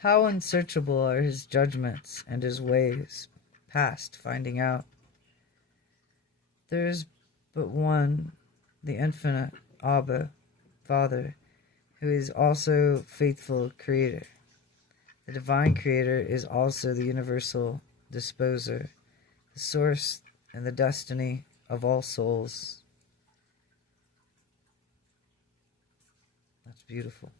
How unsearchable are his judgments and his ways, past finding out. There is but one, the infinite Abba, Father, who is also faithful Creator. The divine Creator is also the universal disposer, the source and the destiny of all souls. That's beautiful.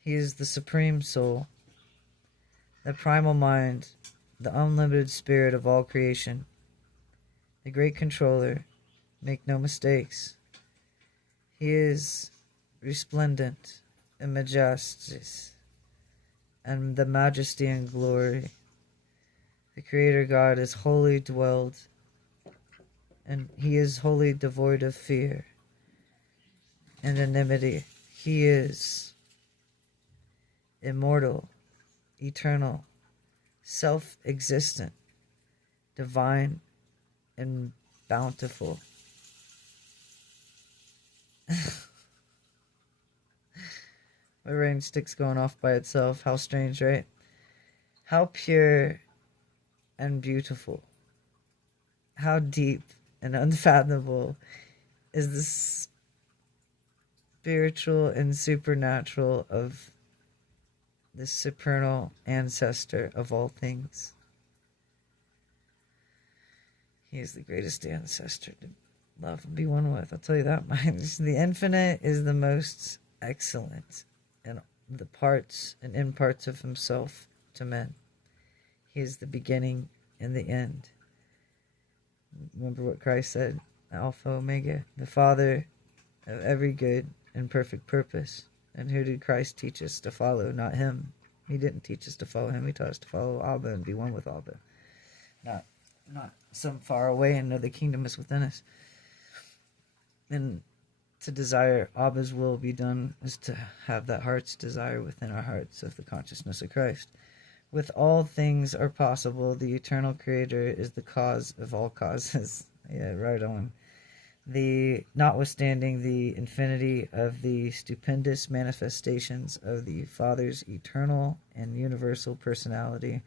He is the supreme soul, the primal mind, the unlimited spirit of all creation, the great controller. Make no mistakes. He is resplendent and majestic, and the majesty and glory. The Creator God is wholly dwelled, and he is wholly devoid of fear and enmity. He is immortal, eternal, self-existent, divine, and bountiful. My rain stick's going off by itself. How strange, right? How pure and beautiful. How deep and unfathomable is the spiritual and supernatural of the supernal ancestor of all things. He is the greatest ancestor to love and be one with. I'll tell you that much. The infinite is the most excellent in the parts and in parts of himself to men. He is the beginning and the end. Remember what Christ said, Alpha, Omega, the Father of every good and perfect purpose. And who did Christ teach us to follow? Not him. He didn't teach us to follow him. He taught us to follow Abba and be one with Abba. Not some far away and know the kingdom is within us. And to desire Abba's will be done is to have that heart's desire within our hearts of the consciousness of Christ. With all things are possible, the eternal Creator is the cause of all causes. Yeah, right on. Notwithstanding the infinity of the stupendous manifestations of the Father's eternal and universal personality,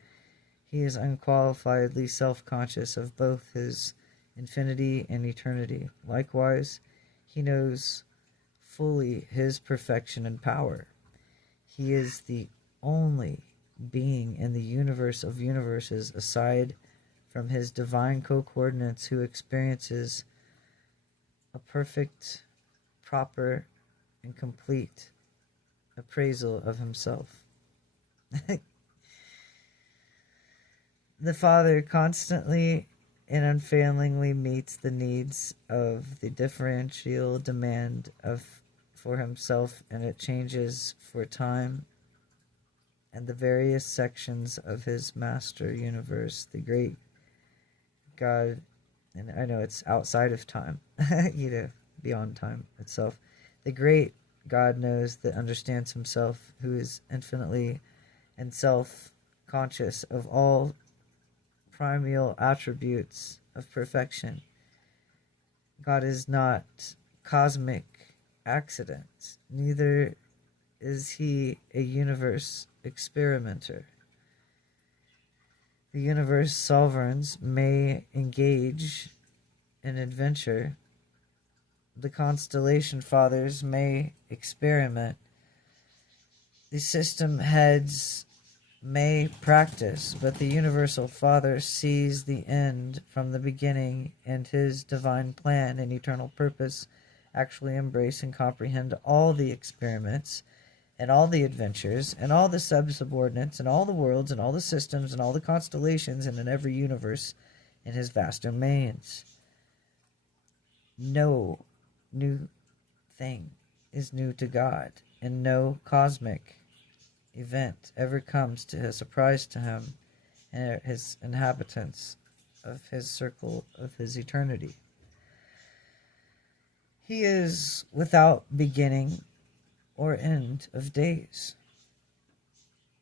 he is unqualifiedly self-conscious of both his infinity and eternity. Likewise, he knows fully his perfection and power. He is the only being in the universe of universes, aside from his divine co-coordinates, who experiences a perfect, proper, and complete appraisal of himself. The Father constantly and unfailingly meets the needs of the differential demand for himself, and it changes for time and the various sections of his master universe, the great God. And I know it's outside of time, beyond time itself. The great God knows that understands himself, who is infinitely and self-conscious of all primeval attributes of perfection. God is not cosmic accident, neither is he a universe experimenter. The universe sovereigns may engage in adventure. The constellation fathers may experiment. The system heads may practice, but the universal Father sees the end from the beginning, and his divine plan and eternal purpose actually embrace and comprehend all the experiments and all the adventures, and all the subordinates, and all the worlds, and all the systems, and all the constellations, and in every universe in his vast domains. No new thing is new to God, and no cosmic event ever comes to a surprise to him and his inhabitants of his circle of his eternity. He is without beginning or end of days.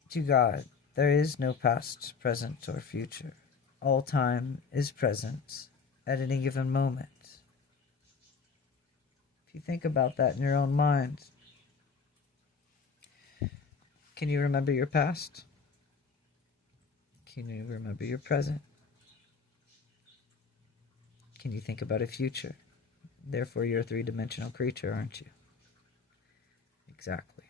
To God, there is no past, present, or future. All time is present at any given moment. If you think about that in your own mind, Can you remember your past? Can you remember your present? Can you think about a future? Therefore, you're a three-dimensional creature, aren't you? Exactly.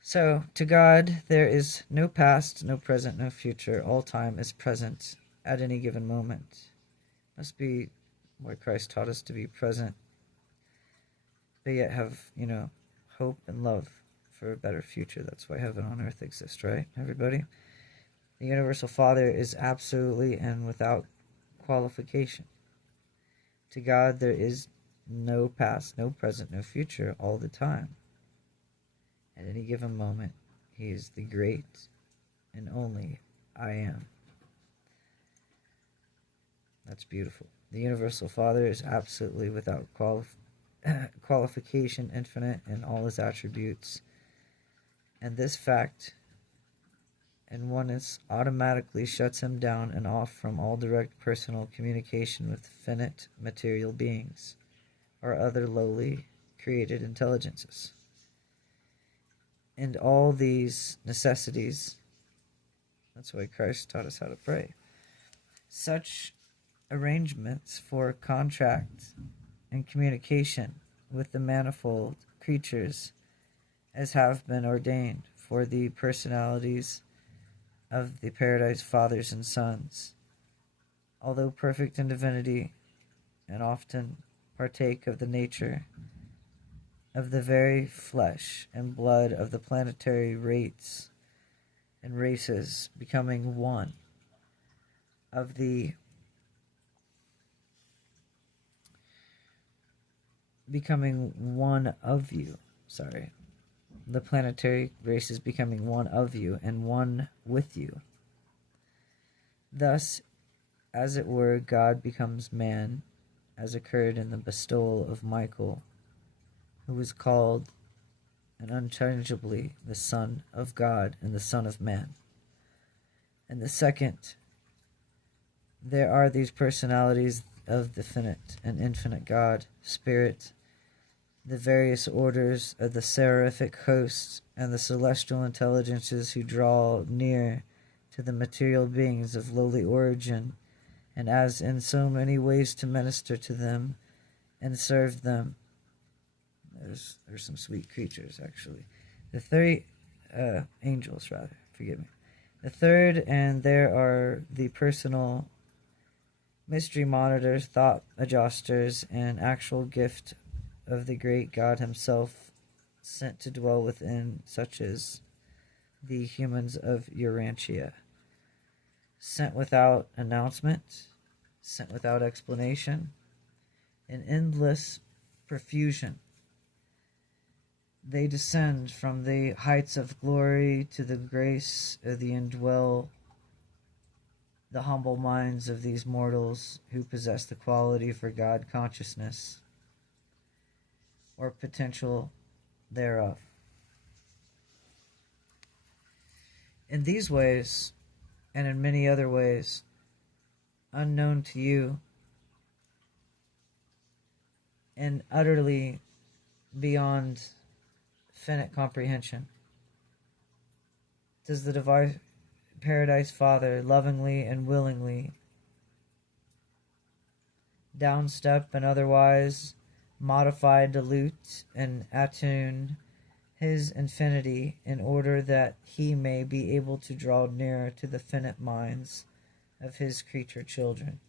So, to God, there is no past, no present, no future. All time is present at any given moment. Must be why Christ taught us to be present, but yet have, hope and love for a better future. That's why heaven on earth exists, right, everybody? The Universal Father is absolutely and without qualification. To God, there is no past, no present, no future all the time. At any given moment, He is the great and only I am. That's beautiful. The Universal Father is absolutely without qualification, infinite in all His attributes. And this fact and oneness automatically shuts Him down and off from all direct personal communication with finite material beings or other lowly created intelligences. And all these necessities, that's why Christ taught us how to pray. Such arrangements for contract and communication with the manifold creatures as have been ordained for the personalities of the Paradise Fathers and Sons, although perfect in divinity and often partake of the nature of the very flesh and blood of the planetary rates and races, becoming one of the the planetary races becoming one of you and one with you. Thus, as it were, God becomes man, as occurred in the bestowal of Michael, who was called and unchangeably the Son of God and the Son of Man. And the second, there are these personalities of the finite and infinite God, Spirit, the various orders of the seraphic hosts, and the celestial intelligences who draw near to the material beings of lowly origin, and as in so many ways to minister to them and serve them. There's some sweet creatures, actually. The three angels, rather, forgive me. The third, and there are the personal mystery monitors, thought adjusters, and actual gift of the great God Himself sent to dwell within, such as the humans of Urantia. Sent without announcement, sent without explanation, in endless profusion. They descend from the heights of glory to the grace of the indwell the humble minds of these mortals who possess the quality for God consciousness or potential thereof. In these ways, and in many other ways, unknown to you and utterly beyond finite comprehension, does the divine Paradise Father lovingly and willingly downstep and otherwise modify, dilute, and attune His infinity in order that He may be able to draw nearer to the finite minds of His creature children.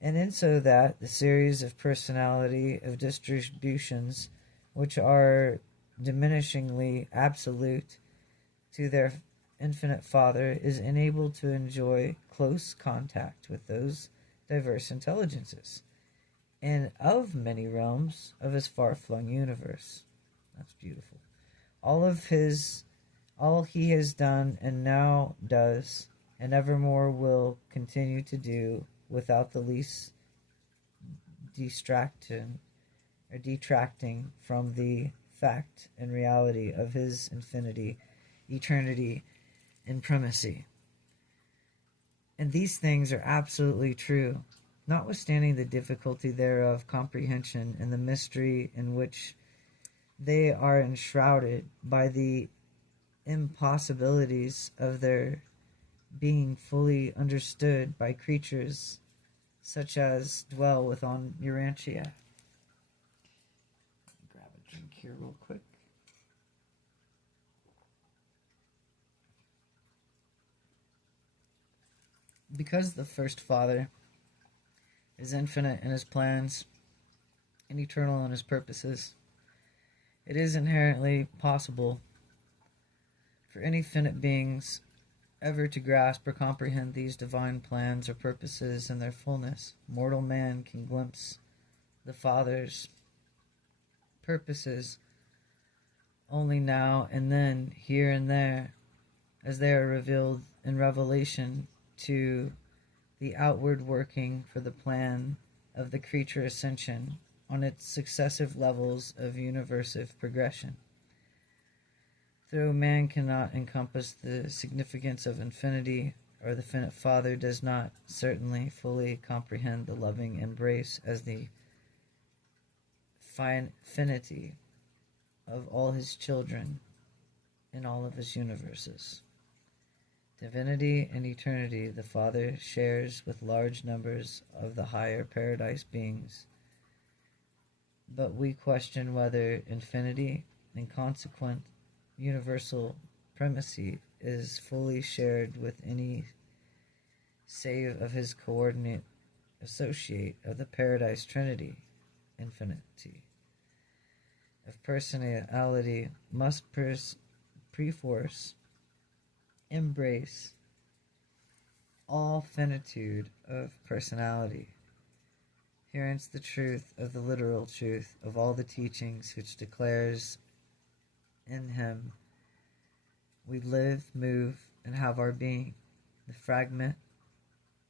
And in so that the series of personality of distributions which are diminishingly absolute to their infinite Father is enabled to enjoy close contact with those diverse intelligences and of many realms of His far-flung universe. That's beautiful. All He has done and now does and evermore will continue to do without the least detracting from the fact and reality of His infinity, eternity, and primacy. And these things are absolutely true, notwithstanding the difficulty thereof comprehension and the mystery in which they are enshrouded by the impossibilities of their being fully understood by creatures such as dwell within Urantia. Grab a drink here real quick. Because the first Father is infinite in his plans and eternal in his purposes, it is inherently possible for any finite beings ever to grasp or comprehend these divine plans or purposes in their fullness. Mortal man can glimpse the Father's purposes only now and then, here and there, as they are revealed in revelation to the outward working for the plan of the creature ascension on its successive levels of universive progression. Though man cannot encompass the significance of infinity, or the finite Father does not certainly fully comprehend the loving embrace as the finity of all his children in all of his universes. Divinity and eternity the Father shares with large numbers of the higher paradise beings, but we question whether infinity and consequent universal primacy is fully shared with any save of his coordinate associate of the paradise trinity. Infinity of personality must perforce embrace all finitude of personality. Hence the truth of the literal truth of all the teachings which declares in him we live, move, and have our being. The fragment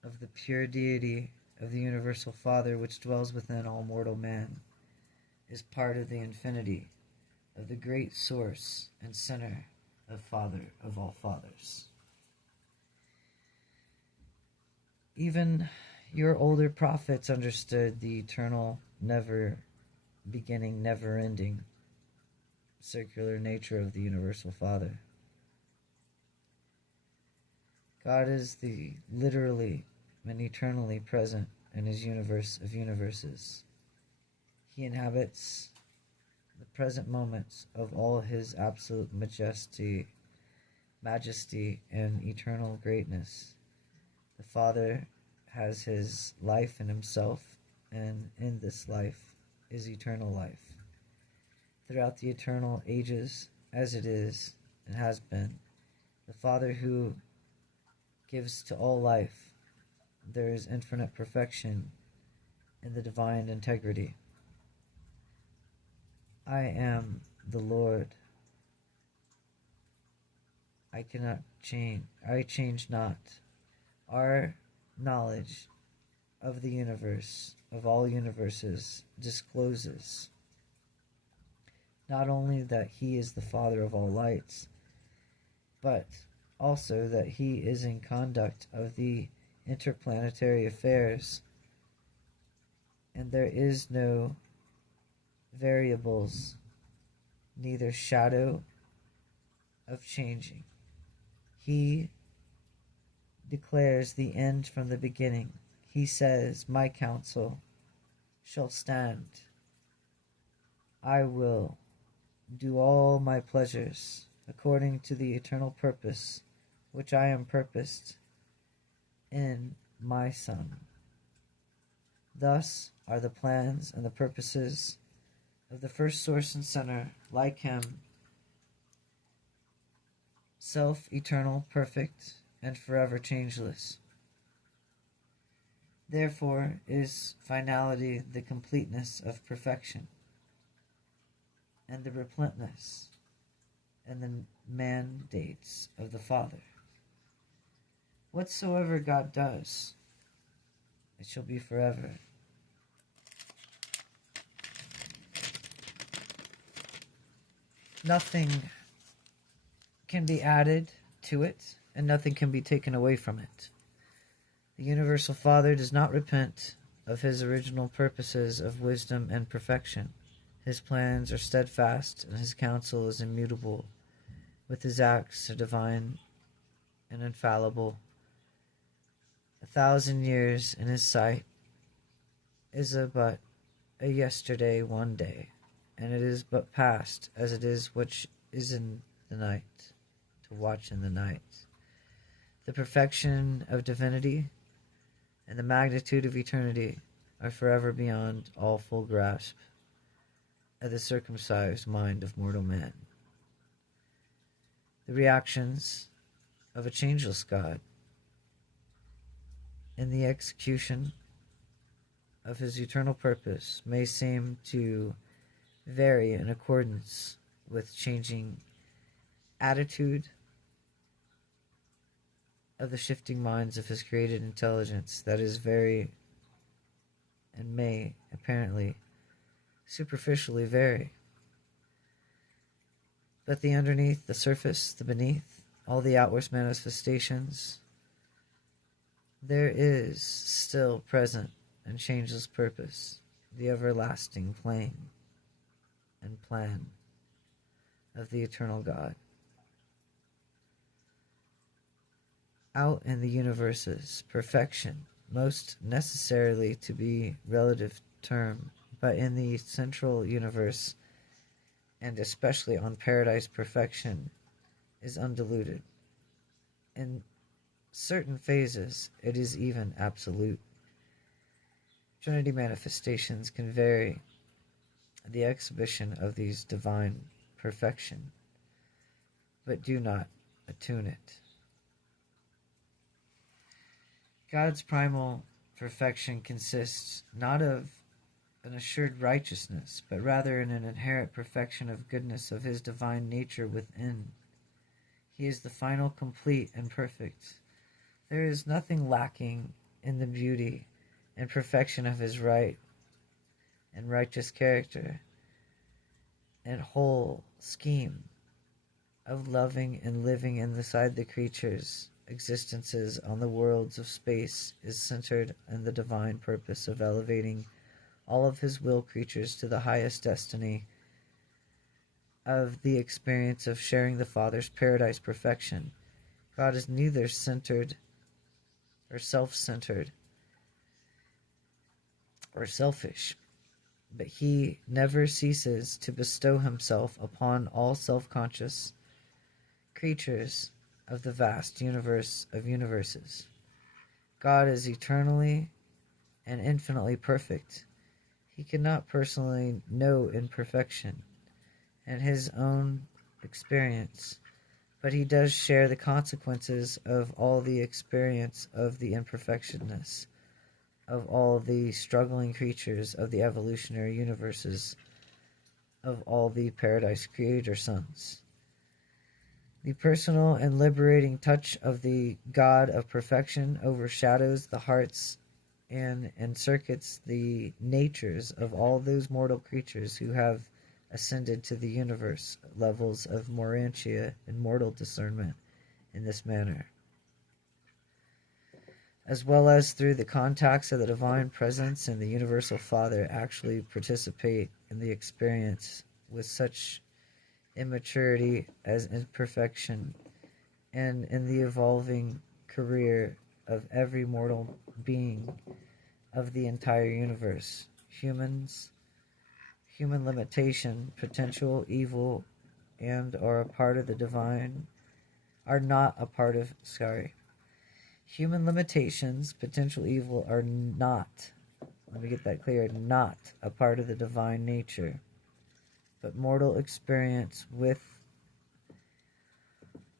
of the pure deity of the universal Father which dwells within all mortal man is part of the infinity of the great source and center of Father of all fathers. Even your older prophets understood the eternal, never beginning, never ending, circular nature of the universal Father. God is the literally and eternally present in his universe of universes. He inhabits the present moments of all his absolute majesty and eternal greatness. The Father has his life in himself, and in this life is eternal life. Throughout the eternal ages, as it is and has been, the Father who gives to all life, there is infinite perfection in the divine integrity. I am the Lord. I change not. Our knowledge of the universe, of all universes, discloses not only that he is the Father of all lights, but also that he is in conduct of the interplanetary affairs, and there is no variables, neither shadow of changing. He declares the end from the beginning. He says, my counsel shall stand. I will do all my pleasures according to the eternal purpose which I am purposed in my Son. Thus are the plans and the purposes of the first source and center, like him, self-eternal, perfect, and forever changeless. Therefore is finality the completeness of perfection, and the repleteness and the mandates of the Father. Whatsoever God does, it shall be forever. Nothing can be added to it, and nothing can be taken away from it. The universal Father does not repent of his original purposes of wisdom and perfection. His plans are steadfast, and his counsel is immutable, with his acts are divine and infallible. 1,000 years in his sight is but a yesterday one day, and it is but past as it is which is in the night, to watch in the night. The perfection of divinity and the magnitude of eternity are forever beyond all full grasp of the circumcised mind of mortal man. The reactions of a changeless God in the execution of his eternal purpose may seem to vary in accordance with changing attitude of the shifting minds of his created intelligence that is very and may apparently superficially vary. But the underneath, the surface, the beneath, all the outward manifestations, there is still present and changeless purpose, the everlasting plane and plan of the eternal God. Out in the universe's perfection, most necessarily to be relative term, but in the central universe, and especially on paradise, perfection is undiluted. In certain phases, it is even absolute. Trinity manifestations can vary the exhibition of these divine perfection, but do not attune it. God's primal perfection consists not of an assured righteousness, but rather in an inherent perfection of goodness of his divine nature within. He is the final, complete, and perfect. There is nothing lacking in the beauty and perfection of his right and righteous character and whole scheme of loving and living inside the creatures' existences on the worlds of space is centered in the divine purpose of elevating all of his will creatures to the highest destiny of the experience of sharing the Father's paradise perfection. God is neither centered or self-centered or selfish, but he never ceases to bestow himself upon all self-conscious creatures of the vast universe of universes. God is eternally and infinitely perfect. He cannot personally know imperfection in his own experience, but he does share the consequences of all the experience of the imperfectionness of all the struggling creatures of the evolutionary universes of all the paradise creator sons. The personal and liberating touch of the God of perfection overshadows the hearts and encircuits the natures of all those mortal creatures who have ascended to the universe levels of Urantia and mortal discernment in this manner, as well as through the contacts of the divine presence and the universal Father actually participate in the experience with such immaturity as imperfection and in the evolving career of every mortal being of the entire universe. Human limitation, potential evil, and are a part of the divine, are not a part of, human limitations, potential evil are not, let me get that clear, not a part of the divine nature, but mortal experience with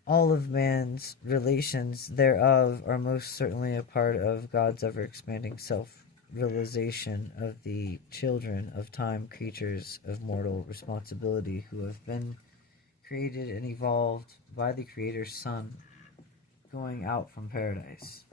all of man's relations thereof are most certainly a part of God's ever-expanding self-realization of the children of time, creatures of mortal responsibility who have been created and evolved by the Creator's Son going out from paradise.